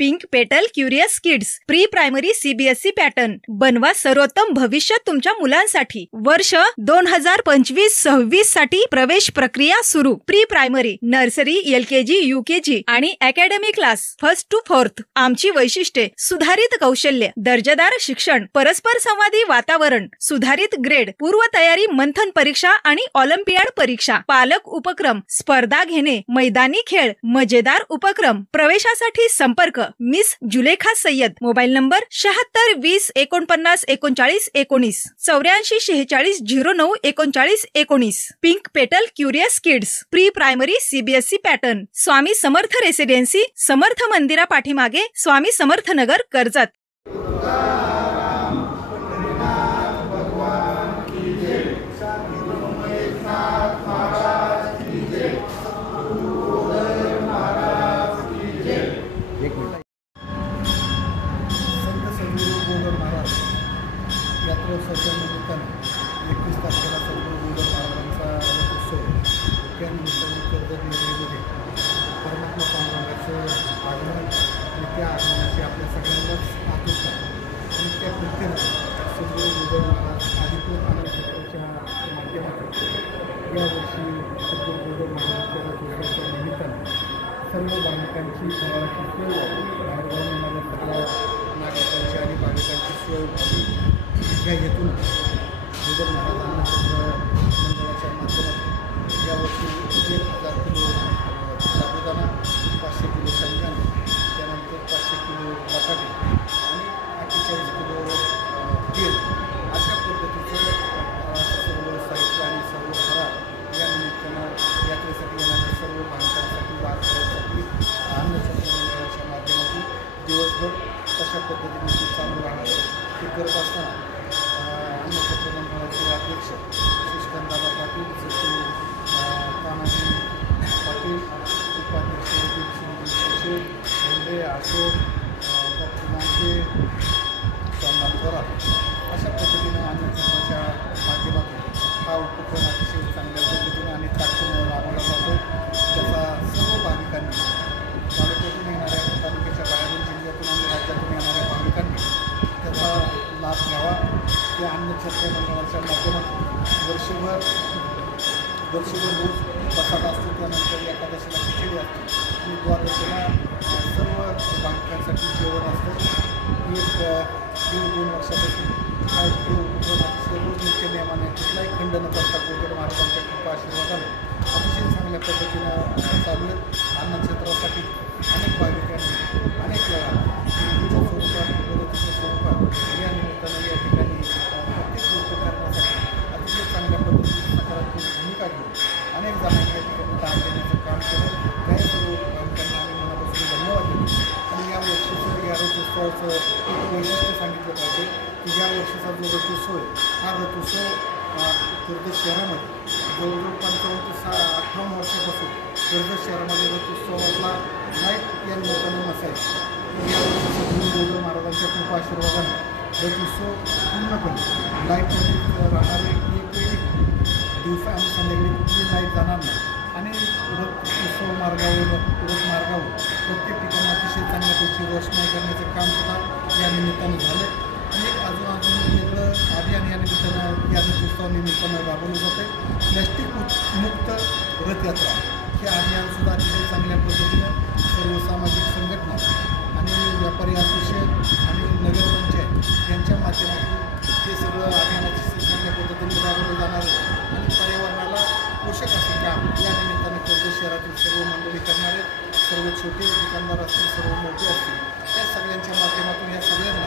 Pink petal curious kids pre primary CBSE pattern बनवा सर्वोत्तम भविष्य तुमच्या मुलांसाठी। वर्ष 2025-26 साठी प्रवेश प्रक्रिया सुरू। Pre primary nursery LKG UKG आणि academy class 1st to 4th। आमची वैशिष्ट्ये सुधारित कौशल्य, दर्जेदार शिक्षण, परस्पर संवादी वातावरण, सुधारित ग्रेड, पूर्व तयारी, मंथन परीक्षा आणि ऑलिम्पियाड परीक्षा, पालक उपक्रम, स्पर्धा घेणे, मैदानी खेळ, मजेदार उपक्रम। प्रवेशासाठी संपर्क miss Zulekha Sayyed. Mobile number 76 20 49 39 19 84 46 09 39 19। Pink petal curious kids pre primary CBSE pattern, Swami Samarth residency, Samarth मंदिरा पाठीमागे, स्वामी समर्थ नगर, कर्जत। यात्रोत्सवाच्या निमित्ताने 21 तारखेला सद्गुरू गोंधळ महाराजांचा रथोत्सव त्या निमित्ताने कर्जत नगरीमध्ये परमात्मा पांडुरंगाचं आगमन आणि त्या आगमनाची आपल्या सगळ्यांनाच आतुरता आणि त्या कृतीनं सद्गुरू गोंधळ महाराज आदिपूर आनंद क्षेत्राच्या माध्यमातून यावर्षी सद्गुरू गोंधळ महाराजांच्या रथोत्सवाच्या निमित्ताने सर्व भाविकांची फराळाची सोय बाहेरगावून येणाऱ्या सगळ्या नागरिकांची आणि भाविकांची सोय व्हावी या हेतून गोंधळ महाराजांना मंडळाच्या माध्यमातून यावर्षी 1000 किलो साबुदाणा, 500 किलो शेंगदाणे, त्यानंतर 500 किलो बटाटे आणि 48 किलो तेल अशा पद्धतीचं सर्व साहित्य आणि सर्व फराळ या निमित्तानं यात्रेसाठी येणाऱ्या सर्व भाविकांसाठी वारकऱ्यांसाठी अन्नछत्र मंडळाच्या माध्यमातून दिवसभर कशा पद्धतीने ते चालू राहणार ते करत असताना अन्नछत्र मंडळाचे अध्यक्ष श्रीकांतदादा पाटील, सचिव तानाजी पाटील, उपाध्यक्ष शेख अशोक डॉक्टर मांडे, सोमनाथ थोरात अशा पद्धतीनं अन्नछत्राच्या माध्यमातून हा उपक्रम अतिशय चांगल्या पद्धतीने आणि ताकदीने राबवला जातो। त्याचा सर्व भाविकांनी, तालुक्यातून येणाऱ्या, तालुक्याच्या बाहेरून, जिल्ह्यातून आणि राज्यातून येणाऱ्या भाविकांनी त्याचा लाभ घ्यावा। त्या अन्नछत्र मंडळाच्या माध्यमातून वर्षभर रोज प्रसाद असतो, त्यानंतर एकादशीला खिचडी असते आणि द्वादशीला सर्व भाविकांसाठी जेवण असतं। एक 2 वर्षापासून हा उपक्रम अतिशय रोज नित्य नियमाने कुठलाही खंड न करता गोंधळ महाराजांच्या कृपा आशीर्वादाने अतिशय चांगल्या पद्धतीनं चालू आहेत। अन्नछत्रासाठी अनेक भाविकांनी अनेक वेळा निधीच्या स्वरूपात, मदतीच्या स्वरूपात या निमित्तानं या ठिकाणी प्रत्येक गोष्ट करण्यासाठी अतिशय चांगल्या पद्धतीने सकारात्मक भूमिका घेऊन अनेक जणांनी या ठिकाणी दान देण्याचं काम केलं। त्या सर्व भाविकांना आम्ही मनापासून धन्यवाद देतो। आणि या वर्षीचं या रथोत्सवाचं एक वैशिष्ट्य सांगितलं पाहिजे की या वर्षीचा जो रथोत्सव आहे हा रथोत्सव कर्जत शहरामध्ये जवळजवळ 55 ते 58 वर्षापासून कर्जत शहरामध्ये रथोत्सवाला लाईट या निमित्तानं नसायचं। या वर्षी सद्गुरू गोंधळ महाराजांच्या कृपा आशीर्वादाने रथोत्सव पूर्णपणे लाईटमध्ये राहणारे एकही दिवसा आणि संध्याकाळी कुठली लाईट जाणार नाही आणि रथोत्सव मार्गावर प्रत्येक ठिकाणी अतिशय चांगल्यापैकी रोषणाई करण्याचं कामसुद्धा या निमित्तानं झालं आणि अजून वेगळं अभियान या निमित्तानं या रथोत्सवानिमित्तानं राबवलं जातं आहे। प्लॅस्टिक मुक्त रथयात्रा हे अभियानसुद्धा अतिशय चांगल्या पद्धतीनं सर्व सामाजिक संघटना आणि व्यापारी असोसिएशन आणि नगरपंचायत यांच्या माध्यमातून हे सगळं अभियानाची चांगल्या पद्धतीने राबवलं जाणार आहे आणि पर्यावरणाला पोषक असे काम या निमित्तानं कर्जत शहरातील सर्व मंडळी करणारे, सर्व छोटे दुकानदार असतील, सर्व मोठे असतील, त्या सगळ्यांच्या माध्यमातून या सगळ्यांना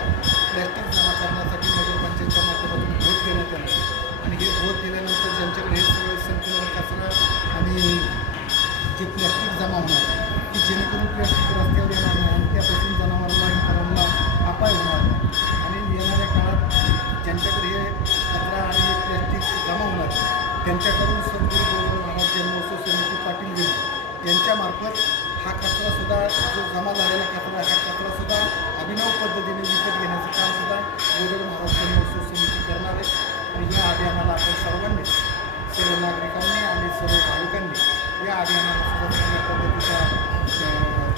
प्लॅस्टिक जमा करण्यासाठी नगरपंचायतच्या माध्यमातून भोट देण्यात येणार आहे आणि हे भोट दिल्यानंतर ज्यांच्याकडे हे सगळे संपूर्ण कचरा आणि जे प्लॅस्टिक जमा होणार की जेणेकरून प्लॅस्टिक रस्त्यावर येणार नाही आणि त्यापासून जनावरांना इतरांना अपाय होणार नाही आणि येणाऱ्या काळात ज्यांच्याकडे हे कचरा आणि हे प्लॅस्टिक जमा होणार त्यांच्याकडून सद्गुरू गोंधळ महाराज जन्मोत्सव समिती पाटील यांच्यामार्फत हा कचरासुद्धा जो जमा झालेला कचरा हा कचरासुद्धा अभिनव पद्धतीने विकत घेण्याचं कामसुद्धा गोंधळ महाराज जन्मोत्सव समिती करणार आहे आणि या अभियानाला आपण सर्वांनी, सर्व नागरिकांनी आणि सर्व भाविकांनी या अभियानाला सुद्धा चांगल्या पद्धतीचा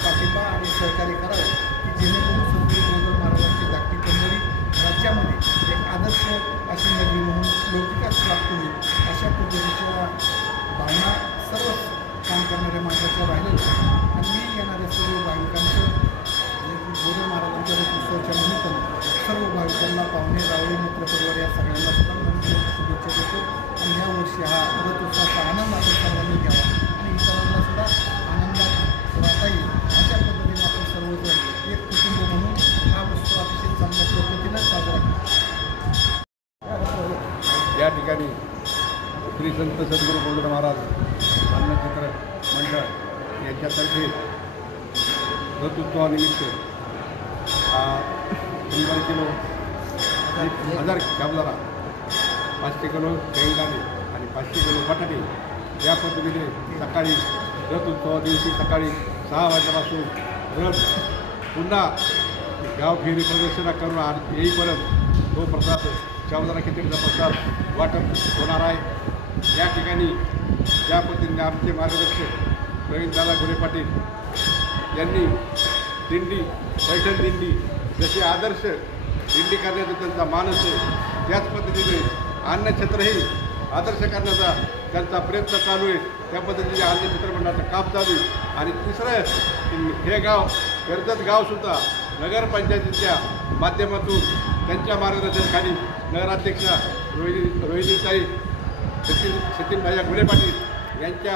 पाठिंबा आणि सहकार्य करावं की संत सद्गुरू गोल्डन महाराज अन्नछत्र मंडळ यांच्यातर्फे रथोत्सवानिमित्त 100 किलो 1000 शाबुदाना 500 किलो शेंगदाणे आणि 500 किलो बटाटे या पद्धतीने सकाळी रथोत्सवा दिवशी सकाळी 6 वाजल्यापासून रथ पुन्हा गाव फेरी प्रदर्शना करून येईपर्यंत तो प्रसाद शाबुदाना खिचडीचा प्रसाद वाटप होणार आहे। या ठिकाणी ज्या पद्धतीने आमचे मार्गदर्शक प्रवीणदादा गुरे पाटील यांनी दिंडी पैठण दिंडी जसे आदर्श दिंडी करण्याचा त्यांचा मानस आहे त्याच पद्धतीने अन्नछत्रही आदर्श करण्याचा त्यांचा प्रयत्न चालू आहे। त्या पद्धतीने अन्नछत्र मंडळाचं काम चालू आहे। आणि तिसरं हे गाव कर्जत गावसुद्धा नगरपंचायतीच्या माध्यमातून त्यांच्या मार्गदर्शनाखाली नगराध्यक्षा रोहिणीताई सचिन भाई गुरे पाटील यांच्या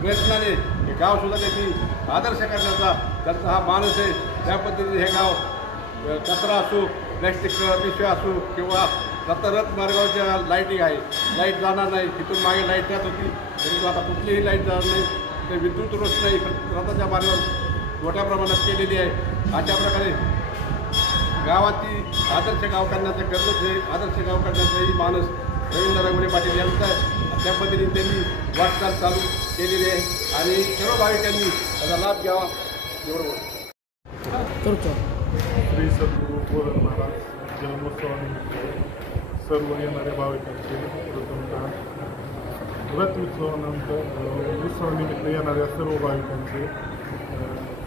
प्रयत्नाने हे गावसुद्धा त्यांनी आदर्श करण्याचा त्यांचा हा मानस आहे। त्या पद्धतीने हे गाव कचरा असो प्लॅस्टिक पिशव्या असो किंवा रथ मार्गावरच्या लाईटिंग आहे लाईट जाणार नाही तिथून मागे लाईट जात होती तरी आता कुठलीही लाईट जाणार नाही ते विद्युत रोषणाई रथाच्या मार्गावर मोठ्या प्रमाणात केलेली आहे। अशा प्रकारे गावाची आदर्श गाव करण्याचं गरज आहे। आदर्श गाव करण्याचाही मानस रवींद्रनाथ गुरे पाटील यांचा आहे। त्या पद्धतीने त्यांनी वाटचाल चालू केलेली आहे आणि सर्व भाविकांनी त्याचा लाभ घ्यावा एवढं श्री सद्गुरू गोल्डन महाराज जन्मोत्सवानिमित्त सर्व येणाऱ्या भाविकांचे प्रथमतः रथ उत्सवानंतर उत्सवानिमित्त येणाऱ्या सर्व भाविकांचे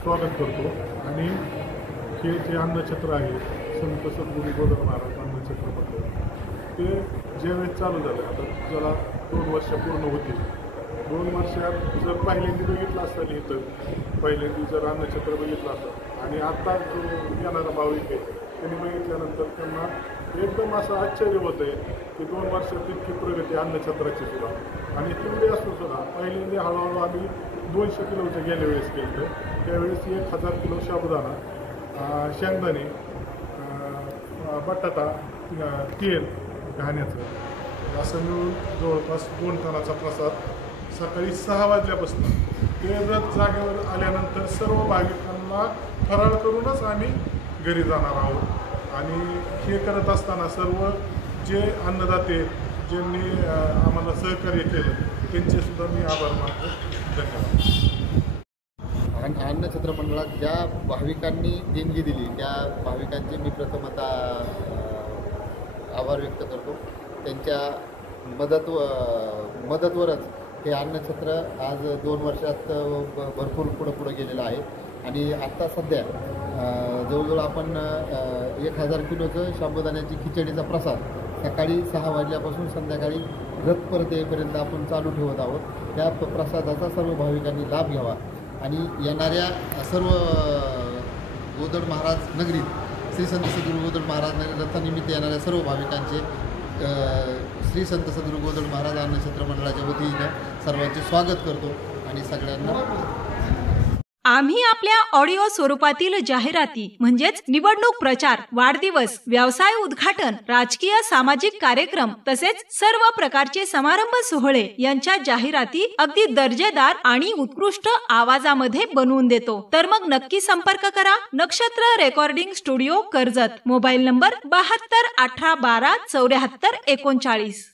स्वागत करतो। आणि हे जे अन्नछत्र आहे संत सद्गुरू गोल्डन महाराज अन्नछत्र मंडळ ते ज्यावेळेस चालू झालं आता ज्याला 2 वर्ष पूर्ण होतील 2 वर्षात जर पहिल्यांदा बघितलं असतं इथं पहिल्यांदा जर अन्नछत्र बघितलं असतं आणि आता जो येणारा भाविक आहे त्यांनी बघितल्यानंतर त्यांना एकदम असं आश्चर्य होतं आहे की 2 वर्षात इतकी प्रगती अन्नछत्राची सुद्धा आणि तेवढे असून सुद्धा पहिल्यांदा हळूहळू आम्ही 200 किलोचं गेल्या वेळेस केलं त्यावेळेस 1000 किलो शाबुदाना शेंगदाणे बटाटा तेल घाण्याचं असं मिळून जवळपास 2 टनाचा प्रसाद सकाळी 6 वाजल्यापासून ते रथ जागेवर आल्यानंतर सर्व भाविकांना फराळ करूनच आम्ही घरी जाणार आहोत। आणि हे करत असताना सर्व जे अन्नदाते ज्यांनी आम्हाला सहकार्य केलं त्यांचेसुद्धा मी आभार मानतो। धन्यवाद। आणि अन्नछत्र मंडळात ज्या भाविकांनी देणगी दिली त्या भाविकांचे मी प्रथमतः आभार व्यक्त करतो। त्यांच्या मदतवरच हे अन्नछत्र आज 2 वर्षात भरपूर पुढं गेलेलं आहे। आणि आत्ता सध्या जवळजवळ आपण 1000 किलोचं साबुदाण्याची खिचडीचा प्रसाद सकाळी 6 वाजल्यापासून संध्याकाळी रथ परत येईपर्यंत आपण चालू ठेवत आहोत। त्या प्रसादाचा सर्व भाविकांनी लाभ घ्यावा आणि येणाऱ्या सर्व गोदड महाराज नगरीत श्री संत सद्गुरू गोदड महाराज नगरी रथानिमित्त येणाऱ्या सर्व भाविकांचे श्री संत सद्गुरू गोदड महाराज अन्नछत्र मंडळाच्या वतीने सर्वांचे स्वागत करतो आणि सगळ्यांना आम्ही आपल्या ऑडिओ स्वरूपातील जाहिराती म्हणजेच निवडणूक प्रचार, वाढदिवस, व्यवसाय उद्घाटन, राजकीय सामाजिक कार्यक्रम तसेच सर्व प्रकारचे समारंभ सोहळे यांच्या जाहिराती अगदी दर्जेदार आणि उत्कृष्ट आवाजामध्ये बनवून देतो। तर मग नक्की संपर्क करा नक्षत्र recording studio Karjat. Mobile number 72 18 12 74 39।